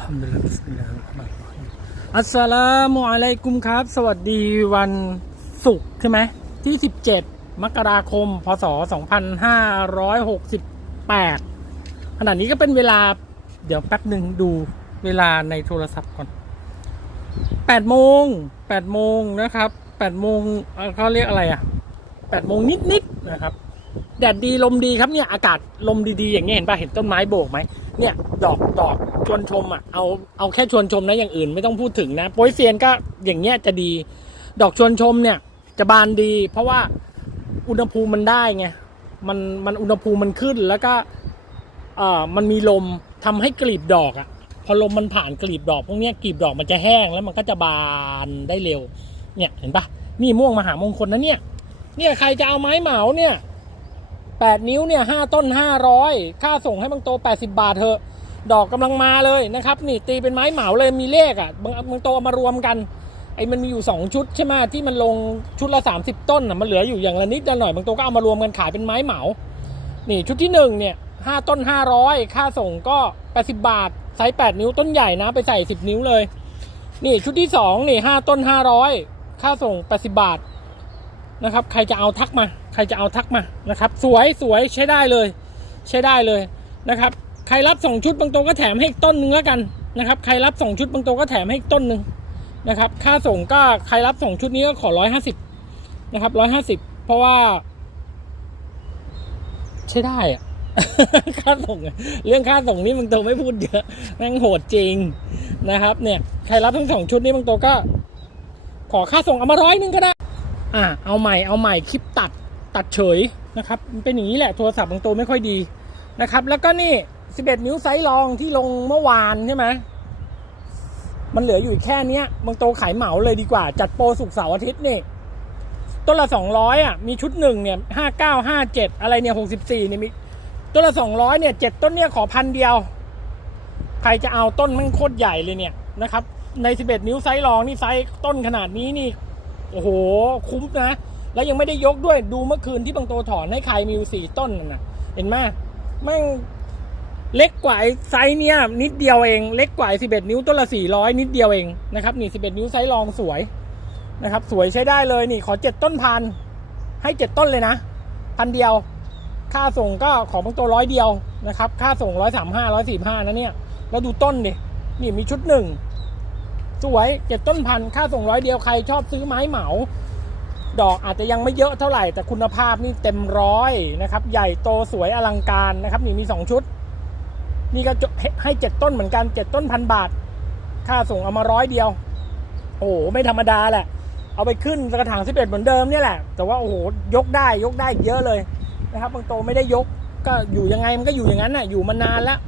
อัลลิลลาห์บิสมิลลาฮิรเราะห์มานิรเราะฮีมอัสสลามุอะลัยกุมครับ สวัสดีวันศุกร์ใช่ไหมที่ 17 มกราคม พศ 2568ขณะนี้ก็เป็นเวลาเดี๋ยวแป๊บหนึ่งดูเวลาในโทรศัพท์ก่อน8โมง8โมงนะครับ8โมงเขาเรียกอะไรอะ8โมงนิดๆนะครับแดดดีลมดีครับเนี่ยอากาศลมดีๆอย่างเงี้ยเห็นป่ะเห็นต้นไม้โบกไหม เนี่ยดอกดอกชวนชมอะเอาเอาแค่ชวนชมนะอย่างอื่นไม่ต้องพูดถึงนะโปรยเซียนก็อย่างเงี้ยจะดี ดอกชวนชมเนี่ย จะบานดี เพราะว่าอุณหภูมิมันได้ไงมันมันอุณหภูมิมันขึ้นแล้วก็เอ่อมันมีลมทำให้กลีบดอกอะพอลมมันผ่านกลีบดอกพวกนี้กลีบดอกมันจะแห้งแล้วมันก็จะบานได้เร็ว เนี่ยเห็นปะนี่ม่วงมหามงคลนะเนี่ย เนี่ยใครจะเอาไม้เหมาเนี่ย แปดนิ้วเนี่ยห้าต้นห้าร้อยค่าส่งให้บางโตแปดสิบาทเถอะ ดอกกำลังมาเลยนะครับ นี่ตีเป็นไม้เหมาเลยมีเลขอะบางบางโตเอามารวมกันไอ้มันมีอยู่สองชุดใช่ไหมที่มันลงชุดละสามสิบต้นอะมันเหลืออยู่อย่างละนิดละหน่อยบางโตก็เอามารวมกันขายเป็นไม้เหมา นี่ชุดที่หนึ่งเนี่ยห้าต้นห้าร้อยค่าส่งก็แปดสิบาทไซส์แปดนิ้วต้นใหญ่นะไปใส่สิบนิ้วเลย นี่ชุดที่สองนี่ห้าต้นห้าร้อยค่าส่งแปดสิบาท นะครับใครจะเอาทักมา ใครจะเอาทักมานะครับ สวยสวยใช้ได้เลย ใช้ได้เลยนะครับ ใครรับส่งชุดบางตัวก็แถมให้อีกต้นนึงแล้วกันนะครับ ใครรับส่งชุดบางตัวก็แถมให้อีกต้นหนึ่งนะครับ ค่าส่งก็ใครรับส่งชุดนี้ก็ขอร้อยห้าสิบนะครับร้อยห้าสิบเพราะว่า ใช้ได้อะค่าส่งเรื่องค่าส่งนี่บางตัวไม่พูดเยอะแม่งโหดจริงนะครับ เนี่ย ใครรับทั้งสองชุดนี้บางตัวก็ ขอค่าส่งเอามาร้อยหนึงก็ได้ อะเอาใหม่เอาใหม่คลิปตัดตัดเฉยนะครับมันเป็นอย่างนี้แหละโทรศัพท์บางตัวไม่ค่อยดีนะครับ แล้วก็นี่ 11 นิ้วไซส์รองที่ลงเมื่อวานใช่ไหมมันเหลืออยู่แค่เนี้ยบางโตวขายเหมาเลยดีกว่า จัดโปรสุกเสาร์อาทิตย์นี่ต้นละ 200อะมีชุดหนึ่งเนี่ย59 57อะไรเนี่ย64เนี่ยมีต้นละ 200เนี่ยเจ็ดต้นเนี่ยขอพันเดียว ใครจะเอาต้นมันโคตรใหญ่เลยเนี่ยนะครับใน 11 นิ้วไซส์รองนี่ไซส์ต้นขนาดนี้นี่ โอ้โห คุ้มนะ แล้วยังไม่ได้ยกด้วยดูเมื่อคืนที่บางโตถอนให้ใครมีอยู่สี่ต้นน่ะ เห็นไหมแม่งเล็กกว่าไอไซส์เนี้ยนิดเดียวเอง เล็กกว่าสิบเอ็ดนิ้วต้นละสี่ร้อยนิดเดียวเองนะครับนี่สิบเอ็ดนิ้วไซส์รองสวยนะครับ สวยใช้ได้เลยนี่ ขอเจ็ดต้นพันให้เจ็ดต้นเลยนะพันเดียว ค่าส่งก็ของบางตัวร้อยเดียวนะครับ ค่าส่งร้อยสามห้าร้อยสี่ห้านะเนี่ย แล้วดูต้นดินี่มีชุดหนึ่ง สวยเจ็ดต้นพันค่าส่งร้อยเดียวใครชอบซื้อไม้เหมา ดอกอาจจะยังไม่เยอะเท่าไหร่ แต่คุณภาพนี่เต็มร้อยนะครับ ใหญ่โตสวยอลังการนะครับ นี่มีสองชุด นี่ก็จะให้เจ็ดต้นเหมือนกันเจ็ดต้นพันบาท ค่าส่งเอามาร้อยเดียว โอ้โหไม่ธรรมดาแหละ เอาไปขึ้นกระถางสิบเอ็ดเหมือนเดิมเนี่ยแหละ แต่ว่าโอ้โหยกได้ยกได้เยอะเลยนะครับบางโตไม่ได้ยกก็อยู่ยังไงมันก็อยู่อย่างนั้นน่ะอยู่มานานแล้ว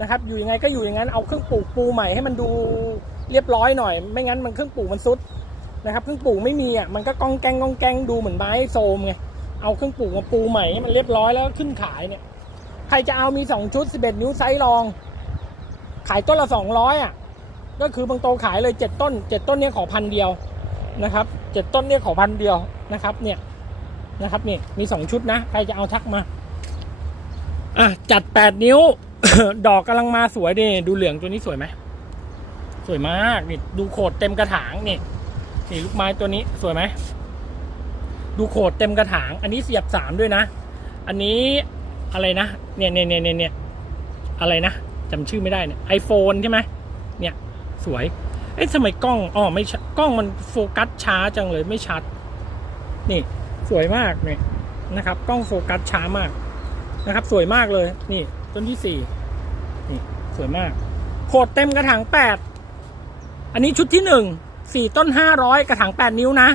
นะครับ อยู่ยังไงก็อยู่อย่างนั้นเอาเครื่องปลูกปูใหม่ให้มันดู เรียบร้อยหน่อย ไม่งั้นมันเครื่องปลูกมันซุดนะครับเครื่องปลูกไม่มีอะมันก็กองแกงกองแกงดูเหมือนไม้โซมไงเอาเครื่องปลูกมาปูใหม่ให้มันเรียบร้อยแล้วขึ้นขายเนี่ย ใครจะเอามีสองชุดสิบเอ็ดนิ้วไซส์รอง ขายต้นละสองร้อยอะก็คือบางโตขายเลยเจ็ดต้นเจ็ดต้นเนี้ยขอพันเดียวนะครับเจ็ดต้นเนี้ยขอพันเดียวนะครับ เนี่ยนะครับเนี่ยมีสองชุดนะ ใครจะเอาทักมาอะจัดแปดนิ้ว ดอกกำลังมาสวยดิดูเหลืองตัวนี้สวยไหม สวยมากนี่ดูโขดเต็มกระถางนี่นี่ลูกไม้ตัวนี้สวยไหมดูโขดเต็มกระถาง อันนี้เสียบสามด้วยนะ อันนี้อะไรนะเนี่ยเนี่ยเนี่ยเนี่ยอะไรนะจำชื่อไม่ได้เนี่ยไอโฟนใช่ไหมเนี่ยสวยเอ๊ะทำไมกล้องอ๋อไม่กล้องมันโฟกัสช้าจังเลยไม่ชัด นี่สวยมากเนี่ยนะครับกล้องโฟกัสช้ามากนะครับ สวยมากเลย นี่ต้นที่สี่นี่สวยมากโขดเต็มกระถางแปด อันนี้ชุดที่หนึ่งสี่ต้นห้าร้อยกระถางแปดนิ้วนะ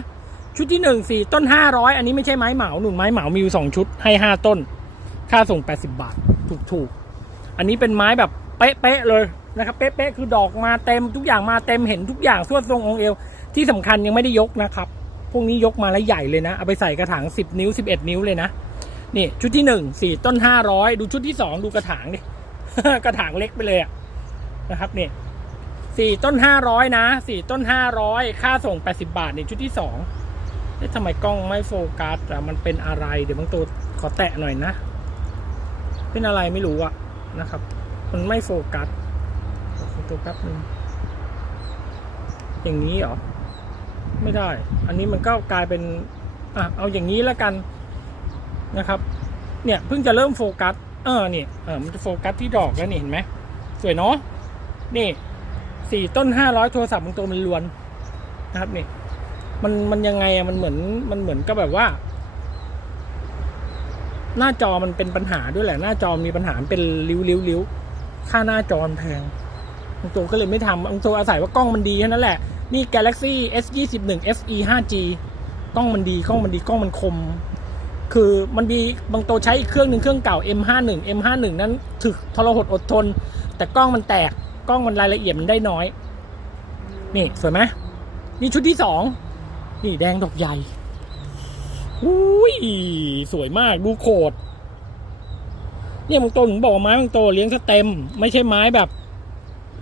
ชุดที่หนึ่งสี่ต้นห้าร้อยอันนี้ไม่ใช่ไม้เหมาหนุนไม้เหมามีอยู่สองชุดให้ห้าต้น ค่าส่งแปดสิบาท ถูกถูกอันนี้เป็นไม้แบบเป๊ะๆเลยนะครับ เป๊ะๆคือดอกมาเต็มทุกอย่างมาเต็มเห็นทุกอย่างสวดทรงองเอว ที่สำคัญยังไม่ได้ยกนะครับ พวกนี้ยกมาแล้วใหญ่เลยนะ เอาไปใส่กระถางสิบนิ้วสิบเอ็ดนิ้วเลยนะ นี่ชุดที่หนึ่งสี่ต้นห้าร้อยดูชุดที่สองดูกระถางดิกระถางเล็กไปเลยอะนะครับเนี่ย สี่ต้นห้าร้อยนะสี่ต้นห้าร้อยค่าส่งแปดสิบาทในชุดที่สองเอ๊ะทำไมกล้องไม่โฟกัสอะมันเป็นอะไร เดี๋ยวบางตัวขอแตะหน่อยนะ เป็นอะไรไม่รู้อะนะครับ มันไม่โฟกัสโอ้โหตัวแป๊บหนึ่งอย่างนี้เหรอ ไม่ได้ อันนี้มันก็กลายเป็นอะเอาอย่างนี้แล้วกันนะครับ เนี่ยเพิ่งจะเริ่มโฟกัส เออเนี่ยเออมันจะโฟกัสที่ดอกแล้วนี่เห็นไหมสวยเนาะนี่ สี่ต้นห้าร้อยโทรศัพท์บางตัวมันล้วนนะครับนี่มันมันยังไงอะมันเหมือนมันเหมือนก็แบบว่า หน้าจอมันเป็นปัญหาด้วยแหละ หน้าจอมีปัญหาเป็นริ้วริ้วริ้วค่าหน้าจอมแพงบางตัวก็เลยไม่ทำบางตัวอาศัยว่ากล้องมันดีแค่นั้นแหละ นี่ Galaxy S 2 1 FE 5G กล้องมันดีกล้องมันดีกล้องมันคม คือมันดีบางตัวใช้อีกเครื่องหนึ่งเครื่องเก่า M51 M51 นั้นถึกทรหดอดทน แต่กล้องมันแตก กล้องมันรายละเอียดมันได้น้อย นี่สวยไหมนี่ชุดที่สองนี่แดงดอกใหญ่อุ้ยสวยมากดูโขดเนี่ยบางตัวถึงบอกไม้บางตัวเลี้ยงสเต็ม ไม่ใช่ไม้แบบ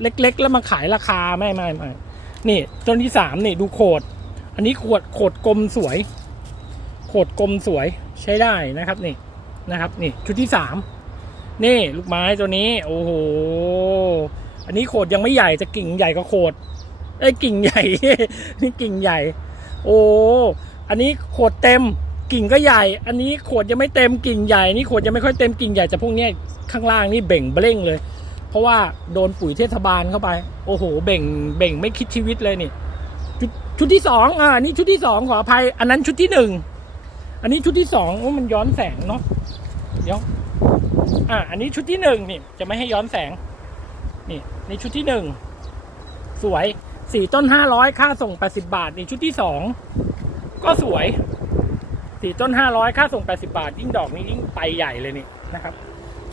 เล็ก ๆ แล้วมาขายราคาไม่ไม่ไม่นี่ต้นที่สามนี่ดูโขดอันนี้ขวดโขดกลมสวยโขดกลมสวยใช้ได้นะครับนี่นะครับ นี่ชุดที่สามนี่ ลูกไม้ตัวนี้ โอ้โห อันนี้โขดยังไม่ใหญ่จะกิ่งใหญ่ก็โขดไอ้กิ่งใหญ่นี่กิ่งใหญ่ โอ้อันนี้โขดเต็มกิ่งก็ใหญ่ อันนี้โขดยังไม่เต็มกิ่งใหญ่นี่โขดยังไม่ค่อยเต็มกิ่งใหญ่แต่พวกนี้ข้างล่างนี่เบ่งเบ้งเลย เพราะว่าโดนปุ๋ยเทศบาลเข้าไป โอ้โห เบ่งเบ่งไม่คิดชีวิตเลยนี่ชุดชุดที่สองอ่าอันนี้ชุดที่สองขออภัย อันนั้นชุดที่หนึ่งอันนี้ชุดที่สองมันย้อนแสงเนาะเดี๋ยวอ่าอันนี้ชุดที่หนึ่งนี่จะไม่ให้ย้อนแสง นี่ในชุดที่หนึ่งสวยสี่ต้นห้าร้อยค่าส่งแปดสิบาทนี่ชุดที่สองก็สวยสี่ต้นห้าร้อยค่าส่งแปดสิบาทยิ่งดอกนี้ยิ่งไปใหญ่เลยนี่นะครับ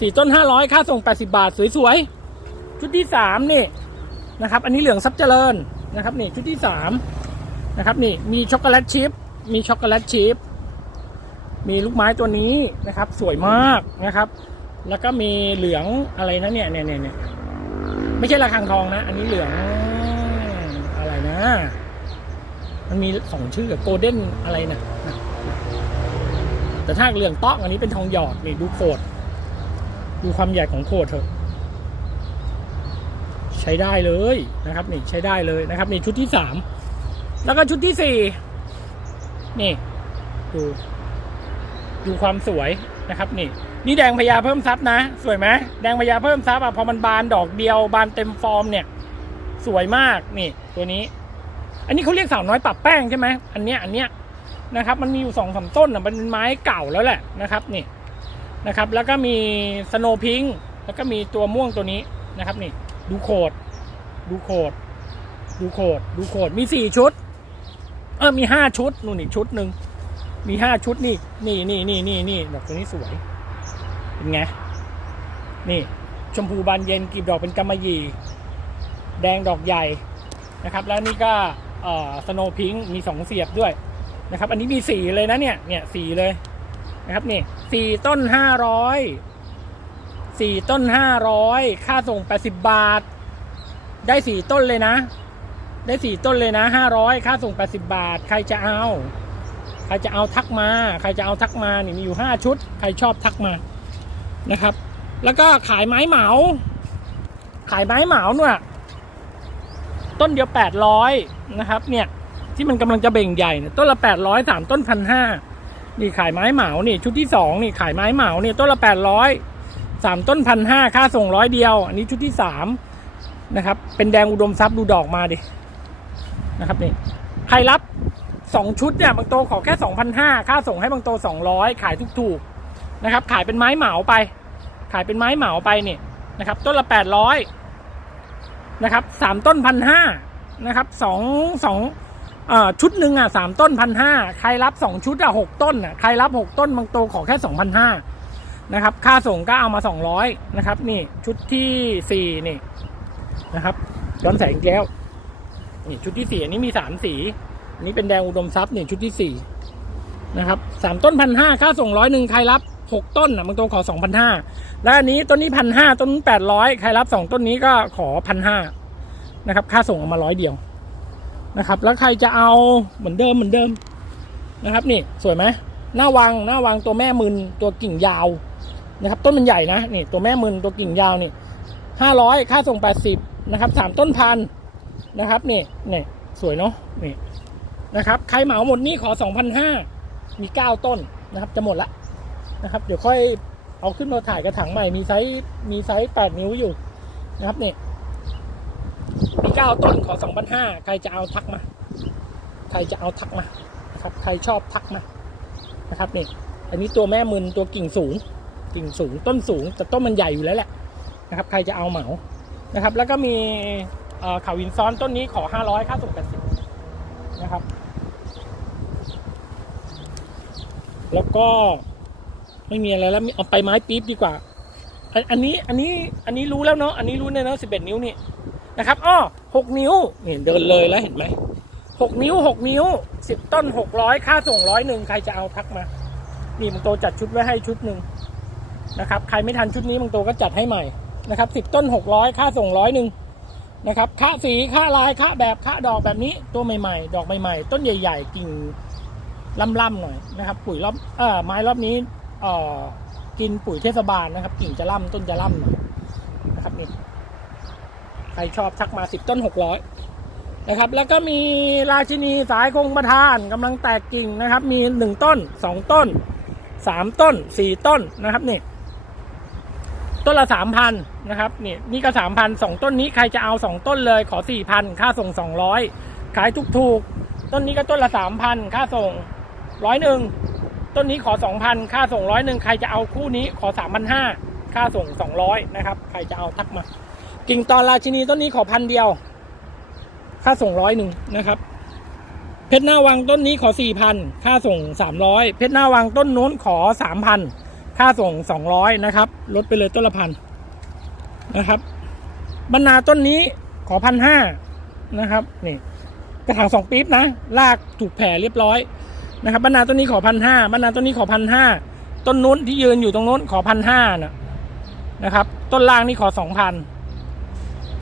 สี่ต้นห้าร้อยค่าส่งแปดสิบาทสวยๆชุดที่สามนี่นะครับ อันนี้เหลืองซับเจริญนะครับ นี่ชุดที่สามนะครับ นี่มีช็อกโกแลตชิพมีช็อกโกแลตชิพมีลูกไม้ตัวนี้นะครับ สวยมากนะครับ แล้วก็มีเหลืองอะไรนะเนี่ยเนี่ยเนี่ยเนี่ย ไม่ใช่ระฆังทองนะ อันนี้เหลืองอะไรนะ มันมีสองชื่อโกลเด้นอะไรนะนะแต่ถ้าเหลืองต๊อกอันนี้เป็นทองหยอดนี่ดูโคดดูความใหญ่ของโคดเถอะ ใช้ได้เลยนะครับ นี่ใช้ได้เลยนะครับ นี่ชุดที่สามแล้วก็ชุดที่สี่นี่ ดู ดูความสวยนะครับ นี่ นี่แดงพญาเพิ่มซับนะ สวยไหมแดงพญาเพิ่มซับอะพอมันบานดอกเดียวบานเต็มฟอร์มเนี่ย สวยมากนี่ ตัวนี้ อันนี้เขาเรียกสาวน้อยปรับแป้งใช่ไหมอันเนี้ยอันเนี้ยนะครับ มันมีอยู่สองสามต้นอะมันเป็นไม้เก่าแล้วแหละนะครับ นี่นะครับ แล้วก็มีสโนพิงแล้วก็มีตัวม่วงตัวนี้นะครับ นี่ ดูโคดดูโคดดูโคดดูโคดมีสี่ชุด เออมีห้าชุดนู่นอีกชุดหนึ่งมีห้าชุดนี่ นี่นี่นี่นี่นี่ดอกตัวนี้สวย เป็นไง นี่ชมพูบานเย็นกลีบดอกเป็นกำมะหยี่แดงดอกใหญ่นะครับ แล้วนี่ก็เอ่อสโนว์พิงมีสองเสียบด้วยนะครับ อันนี้มีสีเลยนะเนี่ยเนี่ยสีเลยนะครับนี่สี่ต้นห้าร้อยสี่ต้นห้าร้อยค่าส่งแปดสิบบาท ได้สี่ต้นเลยนะ ได้สี่ต้นเลยนะห้าร้อยค่าส่งแปดสิบบาท ใครจะเอา ใครจะเอาทักมา ใครจะเอาทักมานี่มีอยู่ห้าชุด ใครชอบทักมา นะครับ แล้วก็ขายไม้เหมา ขายไม้เหมาเนี่ยต้นเดียวแปดร้อยนะครับ เนี่ยที่มันกำลังจะเบ่งใหญ่เนี่ยต้นละแปดร้อยสามต้นพันห้านี่ขายไม้เหมานี่ชุดที่สองนี่ขายไม้เหมาเนี่ยต้นละแปดร้อยสามต้นพันห้าค่าส่งร้อยเดียว อันนี้ชุดที่สามนะครับ เป็นแดงอุดมทรัพย์ดูดอกมาดินะครับนี่ใครรับสองชุดเนี่ยบางโตขอแค่สองพันห้าค่าส่งให้บางโตสองร้อยขายถูกๆนะครับ ขายเป็นไม้เหมาไป ขายเป็นไม้เหมาไปเนี่ยนะครับ ต้นละแปดร้อยนะครับสามต้นพันห้านะครับสองสองชุดหนึ่งอะสามต้นพันห้าใครรับสองชุดอะหกต้นอะใครรับหกต้นบางโตขอแค่สองพันห้านะครับ ค่าส่งก็เอามาสองร้อยนะครับ นี่ชุดที่สี่นี่นะครับย้อนแสงอีกแล้วนี่ชุดที่สี่อันนี้มีสามสีอันนี้เป็นแดงอุดมทรัพย์นี่ชุดที่สี่นะครับสามต้นพันห้าค่าส่งร้อยหนึ่งใครรับ หกต้นอะบางตัวขอสองพันห้าแล้วอันนี้ต้นนี้พันห้าต้นแปดร้อยใครรับสองต้นนี้ก็ขอพันห้านะครับ ค่าส่งเอามาร้อยเดียวนะครับ แล้วใครจะเอาเหมือนเดิมเหมือนเดิมนะครับ นี่สวยไหมหน้าวังหน้าวังตัวแม่มึนตัวกิ่งยาวนะครับต้นมันใหญ่นะนี่ตัวแม่มึนตัวกิ่งยาวนี่ห้าร้อยค่าส่งแปดสิบนะครับสามต้นพันนะครับนี่นี่สวยเนาะนี่นะครับ ใครเหมาหมดนี่ขอสองพันห้ามีเก้าต้นนะครับ จะหมดละ นะครับ เดี๋ยวค่อยเอาขึ้นมาถ่ายกระถางใหม่มีไซส์มีไซส์แปดนิ้วอยู่นะครับเนี่ยมีเก้าต้นขอสองพันห้าใครจะเอาทักมาใครจะเอาทักมานะครับใครชอบทักมานะครับเนี่ยอันนี้ตัวแม่มึนตัวกิ่งสูง กิ่งสูงต้นสูง แต่ต้นมันใหญ่อยู่แล้วแหละนะครับ ใครจะเอาเหมานะครับ แล้วก็มีเขาวินซ้อนต้นนี้ขอห้าร้อยค่าส่งแปดสิบนะครับ แล้วก็ ไม่มีอะไรแล้วเอาไปไม้ปี๊บดีกว่า อันนี้อันนี้อันนี้รู้แล้วเนาะอันนี้รู้แน่เนาะสิบเอ็ดนิ้วนี่นะครับอ้อหกนิ้วนี่เดินเลยแล้วเห็นไหมหกนิ้วหกนิ้วสิบต้นหกร้อยค่าส่งร้อยหนึ่งใครจะเอาทักมา นี่มังโตจัดชุดไว้ให้ชุดหนึ่งนะครับ ใครไม่ทันชุดนี้มังโตก็จัดให้ใหม่นะครับสิบต้นหกร้อยค่าส่งร้อยหนึ่งนะครับค่าสีค่าลายค่าแบบค่าดอกแบบนี้ตัวใหม่ๆ ดอกใหม่ๆ ต้นใหญ่ ๆกิ่งล่ำๆหน่อยนะครับ ปุ๋ยรอบเอ่อไม้รอบนี้ กินปุ๋ยเทศบาลนะครับ กิ่งจะล่ำต้นจะล่ำหน่อยนะครับนี่ใครชอบทักมาสิบต้นหกร้อยนะครับ แล้วก็มีราชินีสายคงประทานกำลังแตกกิ่งนะครับ มีหนึ่งต้นสองต้นสามต้นสี่ต้นนะครับนี่ต้นละสามพันนะครับนี่นี่ก็สามพันสองต้นนี้ใครจะเอาสองต้นเลยขอสี่พันค่าส่งสองร้อยขายถูกๆต้นนี้ก็ต้นละสามพันค่าส่งร้อยหนึ่ง ต้นนี้ขอสองพันค่าส่งร้อยหนึ่งใครจะเอาคู่นี้ขอสามพันห้าค่าส่งสองร้อยนะครับ ใครจะเอาทักมา กิ่งตอนราชินีต้นนี้ขอพันเดียว ค่าส่งร้อยหนึ่งนะครับ เพชรหน้าวังต้นนี้ขอสี่พันค่าส่งสามร้อยเพชรหน้าวังต้นนู้นขอสามพันค่าส่งสองร้อยนะครับ ลดไปเลยต้นละพันนะครับบรรณาต้นนี้ขอพันห้านะครับนี่กระถางสองปี๊บนะลากถูกแผ่เรียบร้อย นะครับบรรณาต้นนี้ขอพันห้าบรรณาต้นนี้ขอพันห้าต้นนู้นที่ยืนอยู่ตรงนู้นขอพันห้านะนะครับ ต้นล่างนี่ขอสองพัน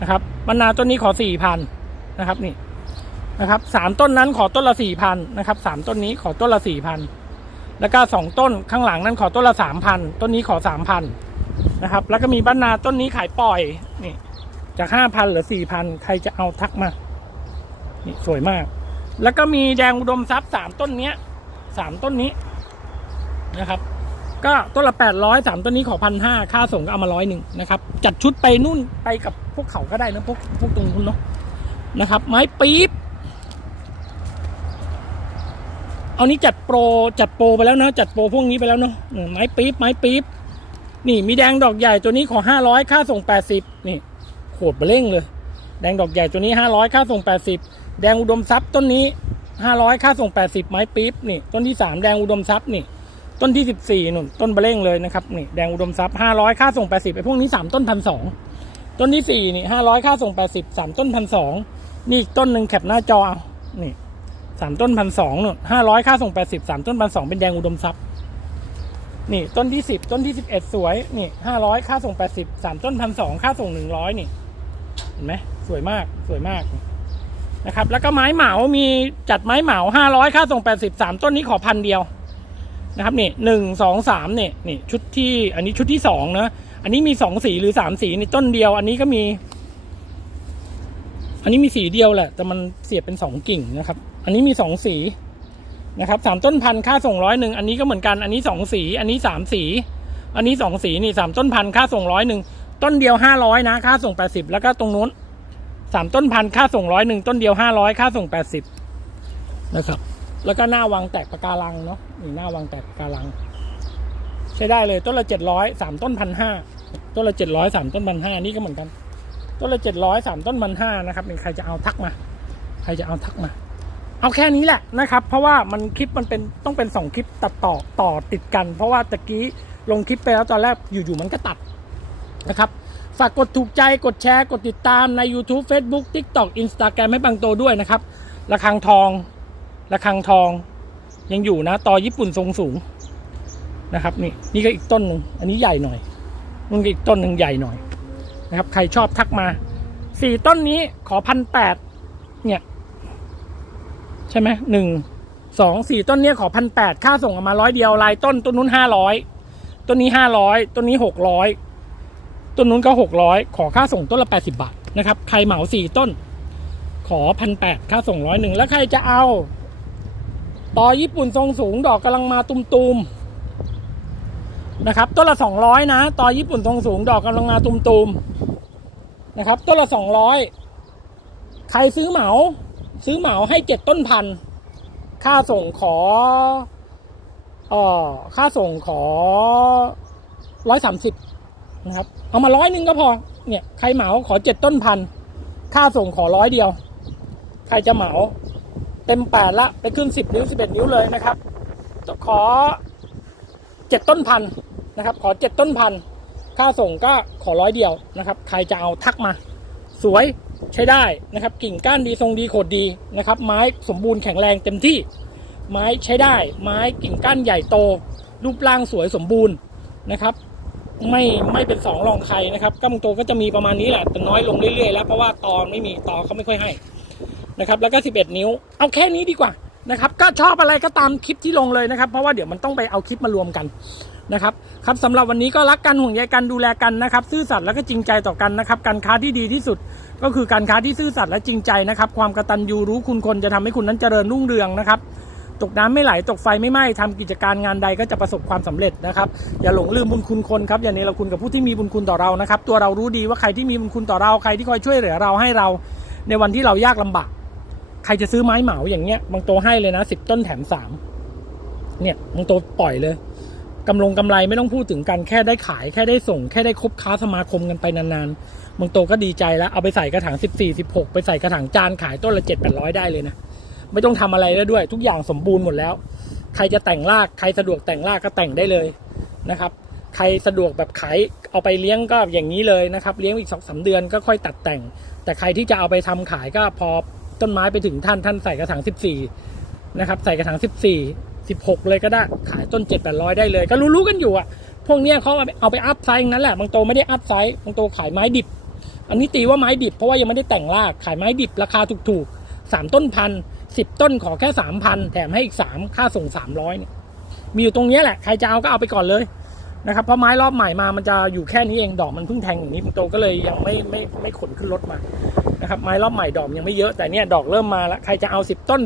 นะครับบรรณาต้นนี้ขอสี่พันนะครับนี่นะครับสามต้นนั้นขอต้นละสี่พันนะครับสามต้นนี้ขอต้นละสี่พันแล้วก็สองต้นข้างหลังนั้นขอต้นละสามพันต้นนี้ขอสามพันนะครับ แล้วก็มีบ้านนาต้นนี้ขายปล่อยนี่จากห้าพันหลือสี่พันใครจะเอาทักมานี่สวยมาก แล้วก็มีแดงอุดมทรัพย์สามต้นเนี้ยสามต้นนี้นะครับ ก็ต้นละแปดร้อยสามต้นนี้ขอพันห้าค่าส่งก็เอามาร้อยหนึ่งนะครับ จัดชุดไปนู่นไปกับพวกเขาก็ได้นะพวกพวกตรงนู้นเนาะนะครับ ไม้ปี๊บเอานี้จัดโปรจัดโปรไปแล้วเนาะจัดโปรพวกนี้ไปแล้วเนาะไม้ปี๊บไม้ปี๊บนี่มีแดงดอกใหญ่ตัวนี้ขอห้าร้อยค่าส่งแปดสิบนี่โขดเบล่งเลย แดงดอกใหญ่ตัวนี้ห้าร้อยค่าส่งแปดสิบ แดงอุดมทรัพย์ต้นนี้ห้าร้อยค่าส่งแปดสิบไม้ปี๊บนี่ต้นที่สามแดงอุดมทรัพย์นี่ ต้นที่สิบสี่นุ่นต้นเบล่งเลยนะครับนี่แดงอุดมทรัพย์ห้าร้อยค่าส่งแปดสิบไอ้พวกนี้สามต้นพันสองต้นที่สี่นี่ห้าร้อยค่าส่งแปดสิบสามต้นพันสองนี่อีกต้นหนึ่งแคปหน้าจอเอานี่สามต้นพันสองนู่นห้าร้อยค่าส่งแปดสิบสามต้นพันสองเป็นแดงอุดมทรัพย์นี่ต้นที่สิบต้นที่สิบเอ็ดสวยนี่ห้าร้อยค่าส่งแปดสิบสามต้นพันสองค่าส่งหนึ่งร้อยนี่เห็นไหมสวยมากสวยมาก นะครับแล้วก็ไม้เหมา มีจัดไม้เหมาห้าร้อยค่าส่งแปดสิบสามต้นนี้ขอพันเดียวนะครับนี่หนึ่งสองสามเนี่ยนี่ชุดที่อันนี้ชุดที่สองนะอันนี้มีสองสีหรือสามสีในต้นเดียว อันนี้ก็มี อันนี้มีสีเดียวแหละ แต่มันเสียบเป็นสองกิ่งนะครับ อันนี้มีสองสีนะครับสามต้นพันค่าส่งร้อยหนึ่งอันนี้ก็เหมือนกันอันนี้สองสี อันนี้สามสี อันนี้สองสีนี่สามต้นพันค่าส่งร้อยหนึ่งต้นเดียวห้าร้อยนะ ค่าส่งแปดสิบแล้วก็ตรงนู้น สามต้นพันค่าส่งร้อยหนึ่งต้นเดียวห้าร้อยค่าส่งแปดสิบนะครับ แล้วก็หน้าวังแตกปะการังเนาะนี่หน้าวังแตกปะการัง ใช้ได้เลยต้นละเจ็ดร้อยสามต้นพันห้าต้นละเจ็ดร้อยสามต้นพันห้านี่ก็เหมือนกันต้นละเจ็ดร้อยสามต้นพันห้านะครับมีใครจะเอาทักมา ใครจะเอาทักมา เอาแค่นี้แหละนะครับ เพราะว่ามันคลิปมันเป็นต้องเป็นสองคลิปตัดต่อต่อติดกัน เพราะว่าตะกี้ลงคลิปไปแล้วตอนแรกอยู่ๆมันก็ตัดนะครับ ฝากกดถูกใจกดแชร์ กดติดตามใน YouTube Facebook TikTok Instagram ให้บังโตด้วยนะครับระฆังทองระฆังทอง ยังอยู่นะต่อญี่ปุ่นทรงสูงนะครับ นี่นี่ก็อีกต้นหนึ่งอันนี้ใหญ่หน่อยนู่นก็อีกต้นหนึ่งใหญ่หน่อยนะครับ ใครชอบทักมาสี่ต้นนี้ขอพันแปดเนี่ย ใช่ไหมหนึ่งสองสี่ต้นเนี้ยขอพันแปดค่าส่งออกมาร้อยเดียวลายต้นต้นนู้นห้าร้อยต้นนี้ห้าร้อยต้นนี้หกร้อย ต้นนู้นก็หกร้อยขอค่าส่งต้นละแปดสิบาทนะครับ ใครเหมาสี่ต้น ขอพันแปดค่าส่งร้อยหนึ่งแล้วใครจะเอาต่อญี่ปุ่นทรงสูงดอกกำลังมาตุมๆนะครับ ต้นละสองร้อยนะต่อญี่ปุ่นทรงสูงดอกกำลังมาตุมๆนะครับ ต้นละสองร้อยใครซื้อเหมา ซื้อเหมาให้เจ็ดต้นพันค่าส่งขออ่อค่าส่งขอร้อยสามสิบ นะครับ เอามาร้อยหนึ่งก็พอ เนี่ยใครเหมาขอเจ็ดต้นพัน ค่าส่งขอร้อยเดียว ใครจะเหมา เต็มแปดละไปขึ้นสิบนิ้วสิบเอ็ดนิ้วเลยนะครับขอเจ็ดต้นพันนะครับ ขอเจ็ดต้นพัน ค่าส่งก็ขอร้อยเดียวนะครับ ใครจะเอาทักมา สวยใช้ได้นะครับ กิ่งก้านดีทรงดีโขดดีนะครับ ไม้สมบูรณ์แข็งแรงเต็มที่ ไม้ใช้ได้ ไม้กิ่งก้านใหญ่โต รูปร่างสวยสมบูรณ์นะครับ ไม่ไม่เป็นสองรองใครนะครับก้ามโตก็จะมีประมาณนี้แหละแต่น้อยลงเรื่อยๆแล้วเพราะว่าตอนไม่มีตอเขาไม่ค่อยให้นะครับ แล้วก็ 11 นิ้ว เอาแค่นี้ดีกว่านะครับ ก็ชอบอะไรก็ตามคลิปที่ลงเลยนะครับ เพราะว่าเดี๋ยวมันต้องไปเอาคลิปมารวมกันนะครับ ครับสำหรับวันนี้ก็รักกันห่วงใยกันดูแลกันนะครับ ซื่อสัตย์แล้วก็จริงใจต่อกันนะครับ การค้าที่ดีที่สุด ก็คือการค้าที่ซื่อสัตย์และจริงใจนะครับ ความกระตัญญูรู้คุณคนจะทำให้คุณนั้นเจริญรุ่งเรืองนะครับ ตกน้ำไม่ไหลตกไฟไม่ไหม้ทำกิจการงานใดก็จะประสบความสำเร็จนะครับอย่าหลงลืมบุญคุณคนครับอย่าเนรคุณกับผู้ที่มีบุญคุณต่อเรานะครับตัวเรารู้ดีว่าใครที่มีบุญคุณต่อเราใครที่คอยช่วยเหลือเราให้เรา ในวันที่เรายากลำบากใครจะซื้อไม้เหมาอย่างเงี้ยบางโตให้เลยนะสิบต้นแถมสามเนี่ยบางโตปล่อยเลยกำลงกำไรไม่ต้องพูดถึงกันแค่ได้ขายแค่ได้ส่ง แค่ได้คบค้าสมาคมกันไปนานๆบางโตก็ดีใจแล้วเอาไปใส่กระถางสิบสี่สิบหกไปใส่กระถางจานขายต้นละเจ็ดแปดร้อยได้เลยนะ ไม่ต้องทำอะไรแล้วด้วย ทุกอย่างสมบูรณ์หมดแล้ว ใครจะแต่งรากใครสะดวกแต่งรากก็แต่งได้เลยนะครับ ใครสะดวกแบบขายเอาไปเลี้ยงก็อย่างนี้เลยนะครับ เลี้ยงอีกสองสาเดือนก็ค่อยตัดแต่ง แต่ใครที่จะเอาไปทำขายก็พอต้นไม้ไปถึงท่านท่านใส่กระถาง14นะครับใส่กระถาง14 16 เลยก็ได้ขายต้น7 8 0 0ได้เลย ก็รู้ๆกันอยู่อะพวกเนี้ยเขาเอาไปอัพไซส์นั้นแหละบางโตไม่ได้อัพไซส์บางโตขายไม้ดิบ อันนี้ตีว่าไม้ดิบเพราะว่ายังไม่ได้แต่งรากขายไม้ดิบราคาถูกๆสามต้นพัน สิบต้นขอแค่สามพันแถมให้อีกสามค่าส่งสามร้อยเนี่ยมีอยู่ตรงนี้แหละใครจะเอาก็เอาไปก่อนเลยนะครับเพราะไม้รอบใหม่มามันจะอยู่แค่นี้เองดอกมันเพิ่งแทงอย่างนี้บางโตก็เลยยังไม่ไม่ไม่ขนขึ้นรถมานะครับไม้รอบใหม่ดอกยังไม่เยอะแต่เนี่ยดอกเริ่มมาแล้วใครจะเอา10ต้น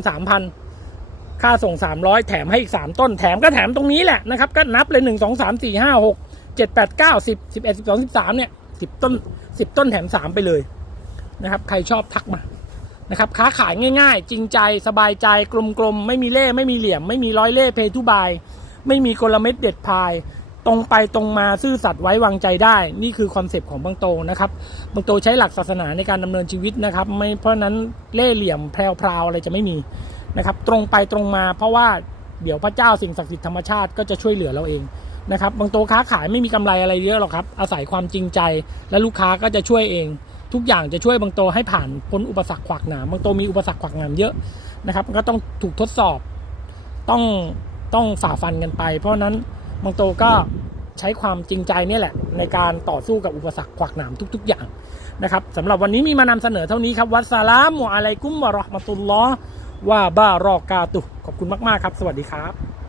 3,000ค่าส่ง300แถมให้อีก3ต้นแถมก็แถมตรงนี้แหละนะครับก็นับเลย1 2 3 4 5 6 7 8 9 10 11 12 13เจ็ดแปดเก้าสิบสิบเอ็ดสิบสองสิบสามเนี่ย10ต้น10ต้นแถม3ไปเลยนะครับใครชอบทักมา นะครับค้าขายง่าย ๆ จริงใจสบายใจกลมๆ ไม่มีเล่ไม่มีเหลี่ยม ไม่มีร้อยเล่เพทุบาย ไม่มีกลเม็ดเด็ดพาย ตรงไปตรงมาซื่อสัตย์ไว้วางใจได้ นี่คือคอนเซปต์ของบางโตนะครับบางโตใช้หลักศาสนาในการดำเนินชีวิตนะครับไม่เพราะนั้นเล่เหลี่ยมแพรวๆอะไรจะไม่มีนะครับตรงไปตรงมาเพราะว่าเดี๋ยวพระเจ้าสิ่งศักดิ์สิทธิ์ธรรมชาติก็จะช่วยเหลือเราเองนะครับบางโตค้าขายไม่มีกำไรอะไรเยอะหรอกครับอาศัยความจริงใจและลูกค้าก็จะช่วยเอง ทุกอย่างจะช่วยบางโตให้ผ่านพ้นอุปสรรคขวากหนามบางโตมีอุปสรรคขวากหนามเยอะนะครับก็ต้องถูกทดสอบต้องต้องฝ่าฟันกันไป เพราะนั้นบางโตก็ใช้ความจริงใจนี่แหละ ในการต่อสู้กับอุปสรรคขวากหนามทุก ๆ อย่างนะครับสำหรับวันนี้มีมานำเสนอเท่านี้ครับวัสสลามุอะลัยกุมวะราะห์มะตุลลอฮ์วะบารอกาตุขอบคุณมาก ๆ ครับ สวัสดีครับ